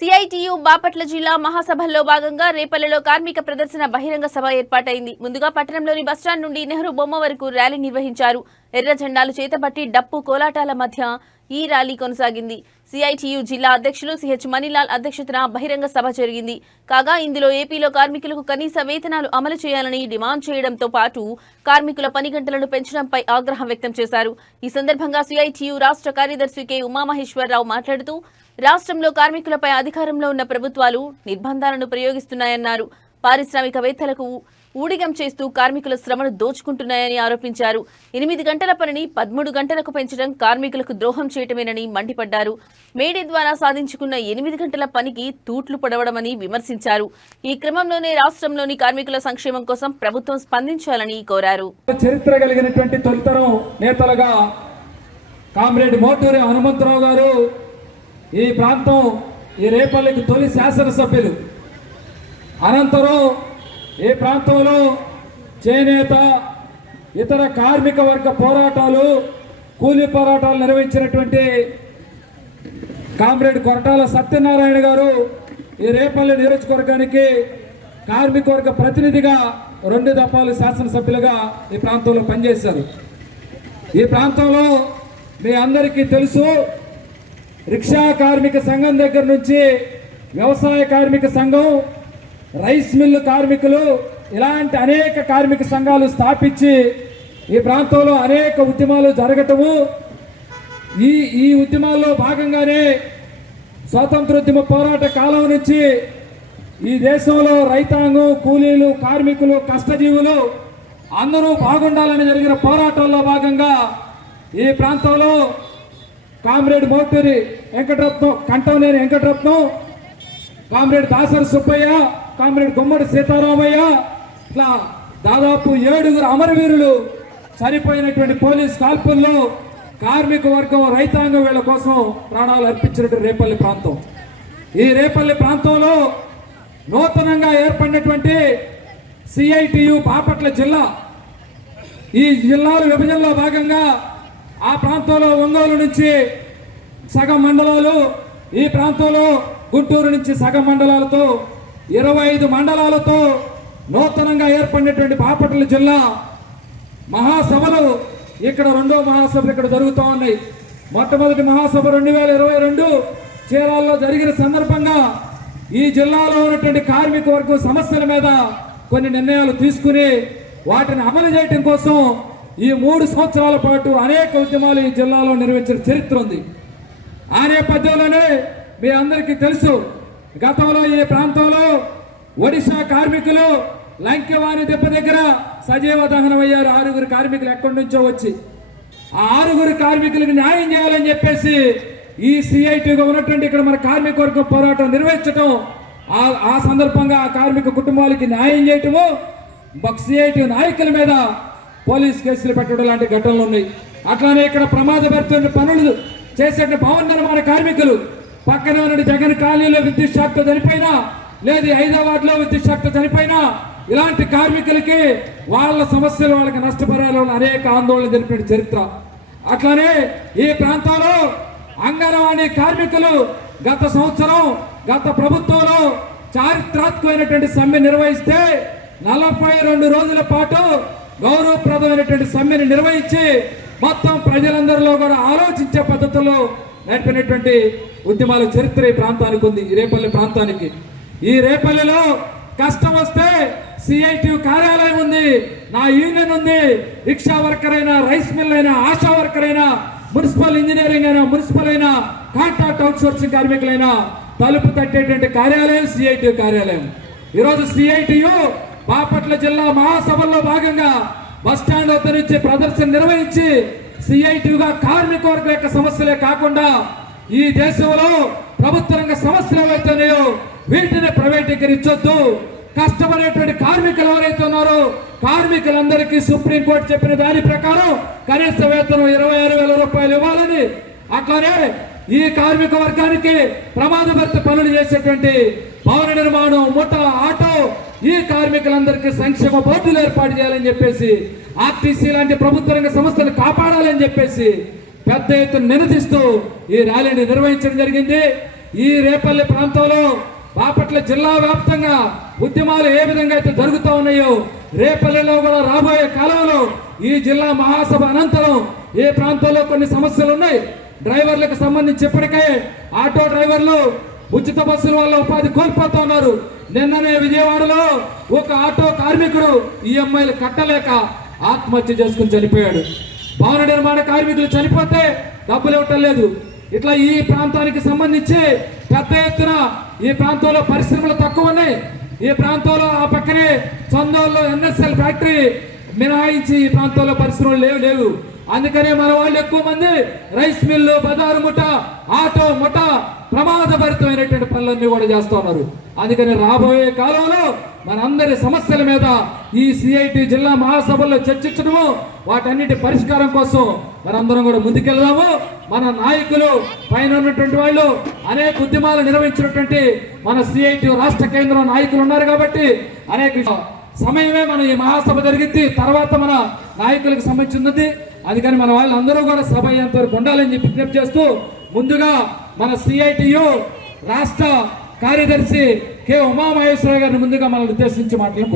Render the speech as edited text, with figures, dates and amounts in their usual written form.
CITU Bapatla జిల్లా మహాసభల్లో భాగంగా రేపల్లెలో కార్మిక ప్రదర్శన బహిరంగ సభ ఏర్పాటైంది. ముందుగా పట్టణంలోని బస్టాండ్ నుండి నెహ్రూ బొమ్మ వరకు ర్యాలీ నిర్వహించారు. ఎర్ర జెండాలు చేతబట్టి డప్పు కోలాటాల మధ్య ఈ ర్యాలీ కొనసాగింది. సిఐటియు జిల్లా అధ్యక్షులు సిహెచ్ మణిలాల్ అధ్యక్షతన బహిరంగ సభ జరిగింది. కాగా ఇందులో ఏపీలో కార్మికులకు కనీస వేతనాలు అమలు చేయాలని డిమాండ్ చేయడంతో పాటు కార్మికుల పని గంటలను పెంచడంపై ఆగ్రహం వ్యక్తం చేశారు. ఈ సందర్భంగా సిఐటియు రాష్ట్ర కార్యదర్శి కె ఉమామహేశ్వరరావు మాట్లాడుతూ రాష్ట్రంలో కార్మికులపై అధికారంలో ఉన్న ప్రభుత్వాలు నిర్బంధాలను ప్రయోగిస్తున్నాయన్నారు. పారిశ్రామికవేత్తలకు ఊడిగం చేస్తూ కార్మికుల శ్రమను దోచుకుంటున్నాయని ఆరోపించారు. 8 గంటల పనిని 13 గంటలకు పెంచడం కార్మికులకు ద్రోహం చేయటమేనని మండిపడ్డారు. మేడే ద్వారా సాధించుకున్న 8 గంటల పనికి తూట్లు పడవడమని విమర్శించారు. ఈ క్రమంలోనే రాష్ట్రంలోని కార్మికుల సంక్షేమం కోసం ప్రభుత్వం స్పందించాలని కోరారు. చరిత్ర కలిగినటువంటి తొలితరం నేతలుగా కామ్రేడ్ మోటూరి హనుమంతరావు గారు ఈ ప్రాంతం ఈ రేపల్లికి తొలి శాసనసభ్యులు. అనంతరం ఈ ప్రాంతంలో చేనేత ఇతర కార్మిక వర్గ పోరాటాలు కూలీ పోరాటాలు నిర్వహించినటువంటి కామ్రేడ్ కొరటాల సత్యనారాయణ గారు ఈ రేపల్లి నియోజకవర్గానికి కార్మిక వర్గ ప్రతినిధిగా 2 దఫాలు శాసనసభ్యులుగా ఈ ప్రాంతంలో పనిచేశారు. ఈ ప్రాంతంలో మీ అందరికీ తెలుసు, రిక్షా కార్మిక సంఘం దగ్గర నుంచి వ్యవసాయ కార్మిక సంఘం, రైస్ మిల్లు కార్మికులు, ఇలాంటి అనేక కార్మిక సంఘాలు స్థాపించి ఈ ప్రాంతంలో అనేక ఉద్యమాలు జరగటము, ఈ ఉద్యమాల్లో భాగంగానే స్వాతంత్రోద్యమ పోరాట కాలం నుంచి ఈ దేశంలో రైతాంగం, కూలీలు, కార్మికులు, కష్టజీవులు అందరూ బాగుండాలని జరిగిన పోరాటాల్లో భాగంగా ఈ ప్రాంతంలో comrade Moturi Venkataratnam, Kantamneni Venkataratnam, comrade Dasari Subbaiah, comrade Gummadi Sitaramayya, ఇట్లా దాదాపు 7 అమరవీరులు చనిపోయినటువంటి పోలీస్ కాల్పుల్లో కార్మిక వర్గం, రైతాంగం వీళ్ళ కోసం ప్రాణాలు అర్పించినటువంటి రేపల్లి ప్రాంతం. ఈ రేపల్లి ప్రాంతంలో నూతనంగా ఏర్పడినటువంటి సిఐటియు బాపట్ల జిల్లా, ఈ జిల్లాల విభజనలో భాగంగా ఆ ప్రాంతంలో ఒంగోలు నుంచి సగం మండలాలు, ఈ ప్రాంతంలో గుంటూరు నుంచి సగం మండలాలతో 25 మండలాలతో నూతనంగా ఏర్పడినటువంటి బాపట్ల జిల్లా మహాసభలు ఇక్కడ 2వ మహాసభలు ఇక్కడ జరుగుతూ ఉన్నాయి. మొట్టమొదటి మహాసభ 2022 చీరాల్లో జరిగిన సందర్భంగా ఈ జిల్లాలో ఉన్నటువంటి కార్మిక వర్గం సమస్యల మీద కొన్ని నిర్ణయాలు తీసుకుని వాటిని అమలు చేయడం కోసం ఈ 3 సంవత్సరాల పాటు అనేక ఉద్యమాలు ఈ జిల్లాలో నిర్వహించిన చరిత్ర ఉంది. ఆ నేపథ్యంలోనే మీ అందరికీ తెలుసు, గతంలో ఈ ప్రాంతంలో ఒడిశా కార్మికులు లంకెవాణి దెబ్బ దగ్గర సజీవ దహనమయ్యారు. 6 కార్మికులు ఎక్కడి నుంచో వచ్చి ఆ 6 కార్మికులకు న్యాయం చేయాలని చెప్పేసి ఈ సిఐటిగా ఉన్నటువంటి ఇక్కడ మన కార్మిక వర్గం పోరాటం నిర్వహించడం, ఆ సందర్భంగా ఆ కార్మిక కుటుంబాలకి న్యాయం చేయటము, సిఐటి నాయకుల మీద పోలీస్ కేసులు పెట్టడం లాంటి ఘటనలు ఉన్నాయి. అట్లానే ఇక్కడ ప్రమాదపడుతున్న పనులు చేసే భవన నిర్మాణ కార్మికులు పక్కన ఉన్న జగన్ కాలనీలో విద్యుత్ షాక్తో చనిపోయినా, లేదు హైదరాబాద్లో విద్యుత్ షాక్తో చనిపోయినా, ఇలాంటి కార్మికులకి వాళ్ళ సమస్యలు, వాళ్ళకి నష్టపరిహారాలు అనేక ఆందోళన జరిపిన చరిత్ర. అట్లానే ఈ ప్రాంతంలో అంగన్వాడీ కార్మికులు గత సంవత్సరం గత ప్రభుత్వంలో చారిత్రాత్మకమైనటువంటి సమ్మె నిర్వహిస్తే 42 రోజుల పాటు గౌరవప్రదమైనటువంటి సమ్మెను నిర్వహించి మొత్తం ప్రజలందరిలో కూడా ఆలోచించే పద్ధతిలో నడిపినటువంటి ఉద్యమాల చరిత్ర ఈ ప్రాంతానికి ఉంది, ఈ రేపల్లి ప్రాంతానికి. ఈ రేపల్లిలో కష్టం వస్తే సిఐటి కార్యాలయం ఉంది, నా యూనియన్ ఉంది, రిక్షా వర్కర్ అయినా, రైస్ మిల్ అయినా, ఆశా వర్కర్ అయినా, మున్సిపల్ ఇంజనీరింగ్ అయినా, మున్సిపల్ అయినా, కాంట్రాక్ట్ అవుట్సోర్సింగ్ కార్మికులైనా తలుపు తట్టేటువంటి కార్యాలయం సిఐటి కార్యాలయం. ఈరోజు సిఐటియు బాపట్ల జిల్లా మహాసభల్లో భాగంగా బస్టాండ్ వద్ద నుంచి ప్రదర్శన నిర్వహించి సిఐటిగా కార్మిక వర్గం యొక్క సమస్యలే కాకుండా ఈ దేశంలో ప్రభుత్వ రంగ సమస్యలు ఏవైతున్నాయో వీటిని ప్రైవేటీకరించొద్దు, కష్టపడేటువంటి కార్మికులు ఎవరైతే ఉన్నారో కార్మికులందరికీ సుప్రీంకోర్టు చెప్పిన దాని ప్రకారం కనీస వేతనం 26,000 రూపాయలు ఇవ్వాలని, అట్లానే ఈ కార్మిక వర్గానికి ప్రమాదభరిత పనులు చేసేటువంటి భవన నిర్మాణం, ముఠా, ఆటో ఈ కార్మికులందరికీ సంక్షేమ బోర్డులు ఏర్పాటు చేయాలని చెప్పేసి, ఆర్టీసీ లాంటి ప్రభుత్వ రంగ సంస్థలు కాపాడాలని చెప్పేసి పెద్ద ఎత్తున నినదిస్తూ ఈ ర్యాలీని నిర్వహించడం జరిగింది. ఈ రేపల్లి ప్రాంతంలో బాపట్ల జిల్లా వ్యాప్తంగా ఉద్యమాలు ఏ విధంగా అయితే జరుగుతూ ఉన్నాయో రేపల్లిలో కూడా రాబోయే కాలంలో ఈ జిల్లా మహాసభ అనంతరం ఏ ప్రాంతంలో కొన్ని సమస్యలు ఉన్నాయి. డ్రైవర్లకు సంబంధించి ఇప్పటికే ఆటో డ్రైవర్లు ఉచిత బస్సుల వల్ల ఉపాధి కోల్పోతూ ఉన్నారు. నిన్ననే విజయవాడలో ఒక ఆటో కార్మికుడు ఈఎంఐలు కట్టలేక ఆత్మహత్య చేసుకుని చనిపోయాడు. భవన నిర్మాణ కార్మికులు చనిపోతే డబ్బులు ఇవ్వటం లేదు. ఇట్లా ఈ ప్రాంతానికి సంబంధించి పెద్ద ఎత్తున ఈ ప్రాంతంలో పరిశ్రమలు తక్కువ ఉన్నాయి. ఈ ప్రాంతంలో ఆ పక్కనే చందోల్లో ఎన్ఎస్ఎల్ ఫ్యాక్టరీ మినహాయించి ఈ ప్రాంతంలో పరిశ్రమలు లేవు. అందుకనే మన వాళ్ళు ఎక్కువ మంది రైస్ మిల్లు, బజారు ముఠ, ఆటో ముఠ ప్రమాదభరితమైనటువంటి పనులన్నీ కూడా చేస్తూ ఉన్నారు. అందుకని రాబోయే కాలంలో మనందరి సమస్యల మీద ఈ సిఐటి జిల్లా మహాసభల్లో చర్చించడము, వాటన్నిటి పరిష్కారం కోసం మనందరం కూడా ముందుకెళ్దాము. మన నాయకులు పైన ఉన్నటువంటి వాళ్ళు అనేక ఉద్యమాలు నిర్వహించినటువంటి మన సిఐటి రాష్ట్ర కేంద్రం నాయకులు ఉన్నారు కాబట్టి అనేక సమయమే మన ఈ మహాసభ జరిగింది. తర్వాత మన నాయకులకు సంబంధించినది. అందుకని మన వాళ్ళందరూ కూడా సభ అయ్యేంత వరకు ఉండాలని చెప్పి విజ్ఞప్తి చేస్తూ ముందుగా మన సిఐటియు రాష్ట్ర కార్యదర్శి కె ఉమామహేశ్వరరావు గారిని ముందుగా మనల్ని ఉద్దేశించి మాట్లాడుకుంటున్నాం.